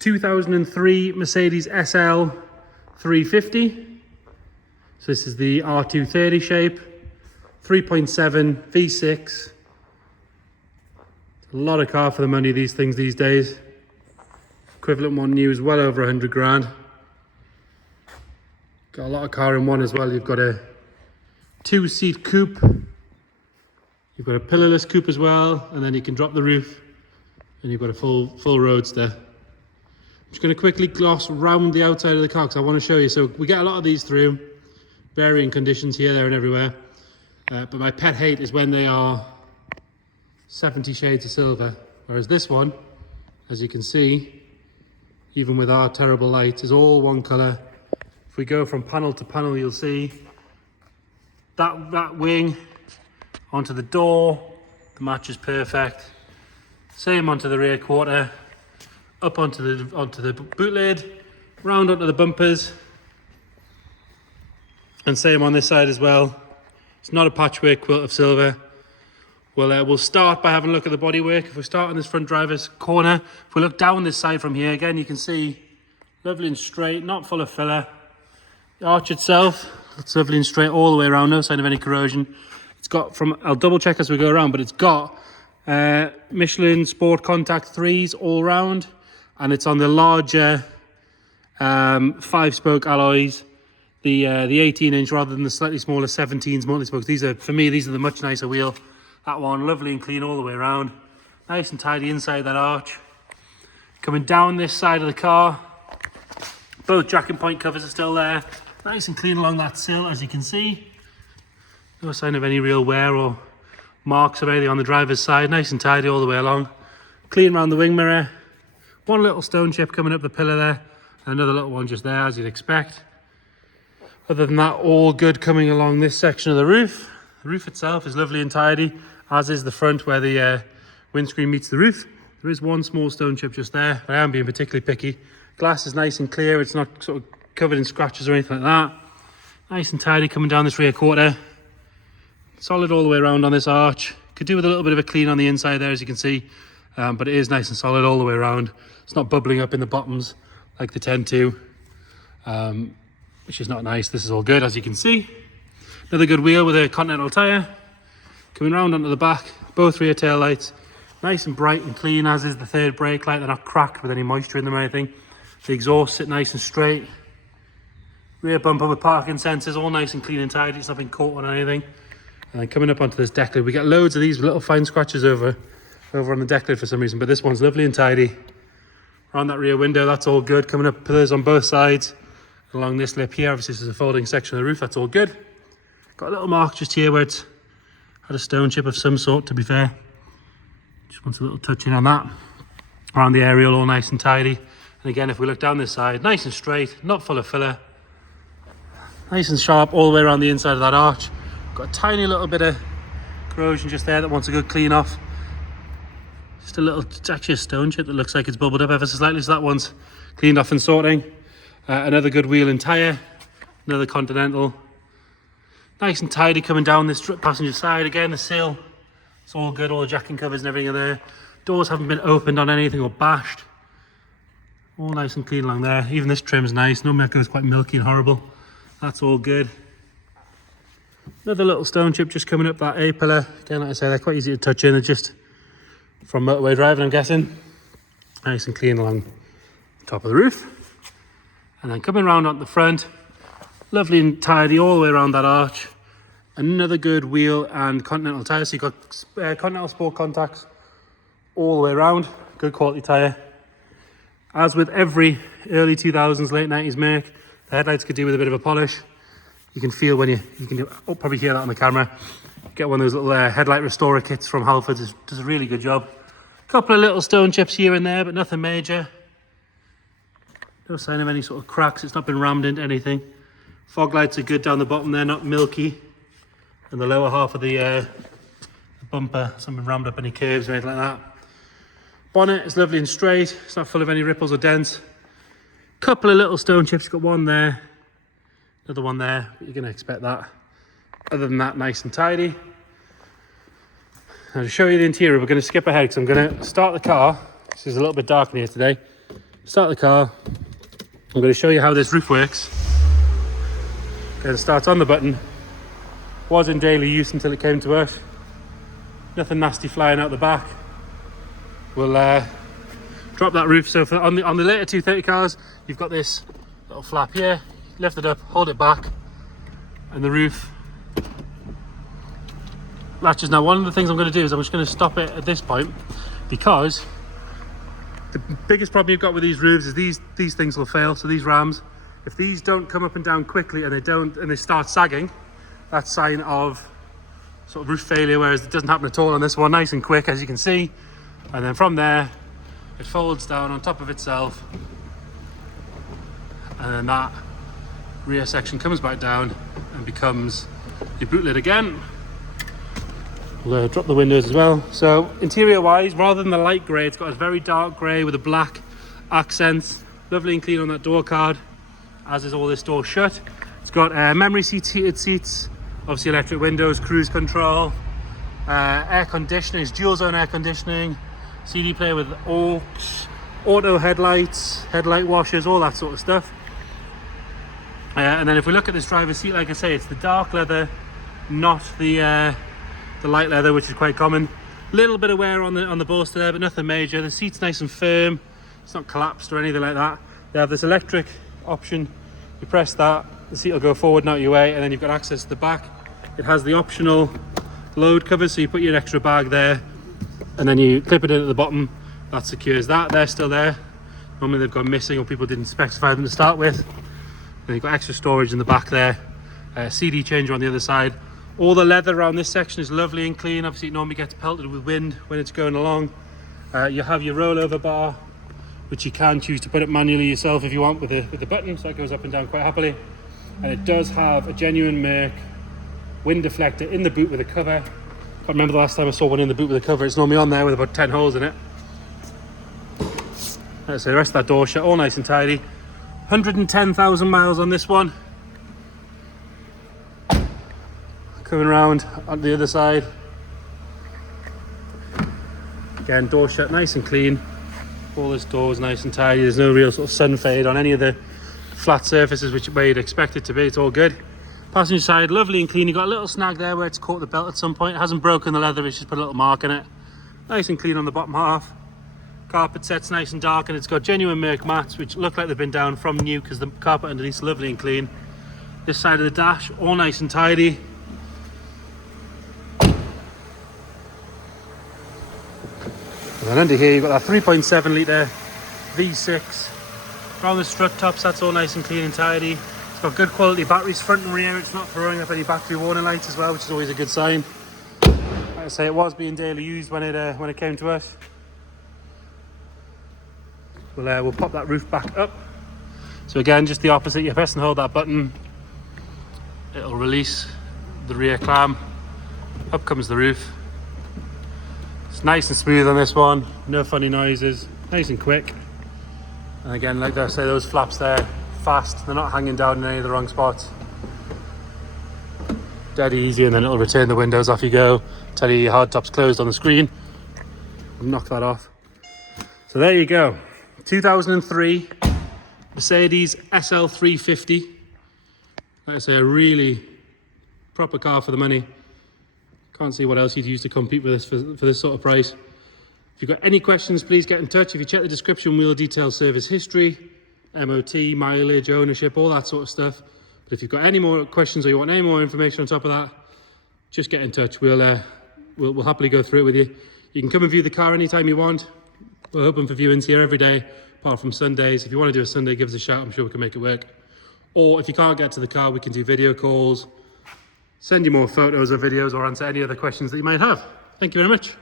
2003 Mercedes SL350. So this is the R230 shape, 3.7 V6. A lot of car for the money, these things these days. Equivalent one new is well over 100 grand. Got a lot of car in one as well. You've got a 2-seat coupe. You've got a pillarless coupe as well, and then you can drop the roof, and you've got a full roadster. I'm just going to quickly gloss around the outside of the car because I want to show you. So we get a lot of these through, varying conditions here, there, and everywhere. But my pet hate is when they are 70 shades of silver, whereas this one, as you can see, even with our terrible light, is all one colour. If we go from panel to panel, you'll see that wing onto the door, the match is perfect. Same onto the rear quarter, up onto the boot lid, round onto the bumpers, and same on this side as well. It's not a patchwork quilt of silver. We'll start by having a look at the bodywork. If we start on this front driver's corner, if we look down this side from here, again you can see lovely and straight, not full of filler. The arch itself, it's lovely and straight all the way around, no sign of any corrosion. It's got I'll double check as we go around, but it's got Michelin Sport Contact 3s all round, and it's on the larger 5-spoke alloys, the 18-inch rather than the slightly smaller 17s multi-spokes. For me, these are the much nicer wheel. That one, lovely and clean all the way around. Nice and tidy inside that arch. Coming down this side of the car, both jack and point covers are still there. Nice and clean along that sill, as you can see. No sign of any real wear or marks or anything on the driver's side. Nice and tidy all the way along. Clean around the wing mirror. One little stone chip coming up the pillar there. Another little one just there, as you'd expect. Other than that, all good coming along this section of the roof. The roof itself is lovely and tidy, as is the front where the windscreen meets the roof. There is one small stone chip just there, but I am being particularly picky. Glass is nice and clear. It's not sort of covered in scratches or anything like that. Nice and tidy coming down this rear quarter. Solid all the way around on this arch. Could do with a little bit of a clean on the inside there, as you can see, but it is nice and solid all the way around. It's not bubbling up in the bottoms like the 10-2, which is not nice. This is all good, as you can see. Another good wheel with a Continental tyre. Coming round onto the back, both rear tail lights. Nice and bright and clean, as is the third brake light. They're not cracked with any moisture in them or anything. The exhaust sit nice and straight. Rear bumper with parking sensors, all nice and clean and tidy. It's not been caught on anything. And then coming up onto this deck lid, we get loads of these little fine scratches over on the deck lid for some reason, but this one's lovely and tidy. Around that rear window, that's all good. Coming up pillars on both sides. Along this lip here, obviously this is a folding section of the roof, that's all good. Got a little mark just here where it's had a stone chip of some sort, to be fair. Just wants a little touching on that. Around the aerial, all nice and tidy. And again, if we look down this side, nice and straight, not full of filler. Nice and sharp all the way around the inside of that arch. Got a tiny little bit of corrosion just there that wants a good clean off. Just a little, it's actually a stone chip that looks like it's bubbled up ever so slightly, so that one's cleaned off and sorting. Another good wheel and tyre, another Continental. Nice and tidy coming down this passenger side. Again, the sill, it's all good, all the jacking covers and everything are there. Doors haven't been opened on anything or bashed. All nice and clean along there. Even this trim's nice. Normally that goes quite milky and horrible. That's all good. Another little stone chip just coming up that A-pillar. Again, like I say, they're quite easy to touch in. They're just from motorway driving, I'm guessing. Nice and clean along the top of the roof. And then coming around on the front, lovely and tidy all the way around that arch. Another good wheel and Continental tyre. So you've got Continental Sport Contacts all the way around. Good quality tyre. As with every early 2000s, late 90s make, the headlights could do with a bit of a polish. You can feel when you can probably hear that on the camera. Get one of those little headlight restorer kits from Halfords. It does a really good job. A couple of little stone chips here and there, but nothing major. No sign of any sort of cracks. It's not been rammed into anything. Fog lights are good down the bottom there, not milky. And the lower half of the bumper, it's not been rammed up any curves or anything like that. Bonnet is lovely and straight. It's not full of any ripples or dents. Couple of little stone chips. Got one there, another one there, but you're going to expect that. Other than that, nice and tidy. Now to show you the interior, we're going to skip ahead because I'm going to start the car. This is a little bit dark in here today. start the car. I'm going to show you how this roof works. Okay, it starts on the button. Was in daily use until it came to us. Nothing nasty flying out the back. We'll drop that roof. So on the later 230 cars, you've got this little flap here. Lift it up, hold it back, and the roof latches. Now, one of the things I'm going to do is I'm just going to stop it at this point, because the biggest problem you've got with these roofs is these things will fail. So these rams, if these don't come up and down quickly and they start sagging, that's a sign of sort of roof failure, whereas it doesn't happen at all on this one. Nice and quick, as you can see. And then from there it folds down on top of itself, and then that rear section comes back down and becomes your boot lid again. We'll drop the windows as well. So interior wise, rather than the light grey, it's got a very dark grey with a black accents. Lovely and clean on that door card, as is all this door shut. It's got memory seats, heated seats, obviously electric windows, cruise control, air conditioning, it's dual zone air conditioning, CD player with aux, auto headlights, headlight washers, all that sort of stuff. And then if we look at this driver's seat, like I say, it's the dark leather, not the light leather, which is quite common. Little bit of wear on the bolster there, but nothing major. The seat's nice and firm. It's not collapsed or anything like that. They have this electric option. You press that, the seat will go forward and out your way, and then you've got access to the back. It has the optional load covers, so you put your extra bag there, and then you clip it in at the bottom. That secures that. They're still there. Normally they've gone missing, or people didn't specify them to start with. Then you've got extra storage in the back there. CD changer on the other side. All the leather around this section is lovely and clean. Obviously it normally gets pelted with wind when it's going along. You have your rollover bar, which you can choose to put it manually yourself if you want with the button, so it goes up and down quite happily. And it does have a genuine Merc wind deflector in the boot with a cover. Can't remember the last time I saw one in the boot with a cover. It's normally on there with about 10 holes in it. So the rest of that door shut, all nice and tidy. 110,000 miles on this one. Coming around on the other side. Again, door shut nice and clean. All this door is nice and tidy. There's no real sort of sun fade on any of the flat surfaces where you'd expect it to be. It's all good. Passenger side, lovely and clean. You've got a little snag there where it's caught the belt at some point. It hasn't broken the leather, it's just put a little mark in it. Nice and clean on the bottom half. Carpet set's nice and dark, and it's got genuine Merc mats, which look like they've been down from new, because the carpet underneath is lovely and clean. This side of the dash, all nice and tidy. And then under here you've got that 3.7 litre V6. Around the strut tops, that's all nice and clean and tidy. It's got good quality batteries front and rear. It's not throwing up any battery warning lights as well, which is always a good sign. Like I say, it was being daily used when it came to us. We'll pop that roof back up. So again, just the opposite. You press and hold that button, it'll release the rear clam. Up comes the roof. It's nice and smooth on this one, no funny noises, nice and quick. And again, like I say, those flaps there, fast, they're not hanging down in any of the wrong spots. Dead easy, and then it'll return the windows, off you go. Tell you your hard top's closed on the screen. Knock that off. So there you go. 2003 Mercedes SL350. Like I say, a really proper car for the money. Can't see what else you'd use to compete with this for this sort of price. If you've got any questions, please get in touch. If you check the description, we'll detail service history, MOT, mileage, ownership, all that sort of stuff. But if you've got any more questions or you want any more information on top of that, just get in touch. We'll happily go through it with you. You can come and view the car anytime you want. We're open for viewings here every day, apart from Sundays. If you want to do a Sunday, give us a shout. I'm sure we can make it work. Or if you can't get to the car, we can do video calls, send you more photos or videos, or answer any other questions that you might have. Thank you very much.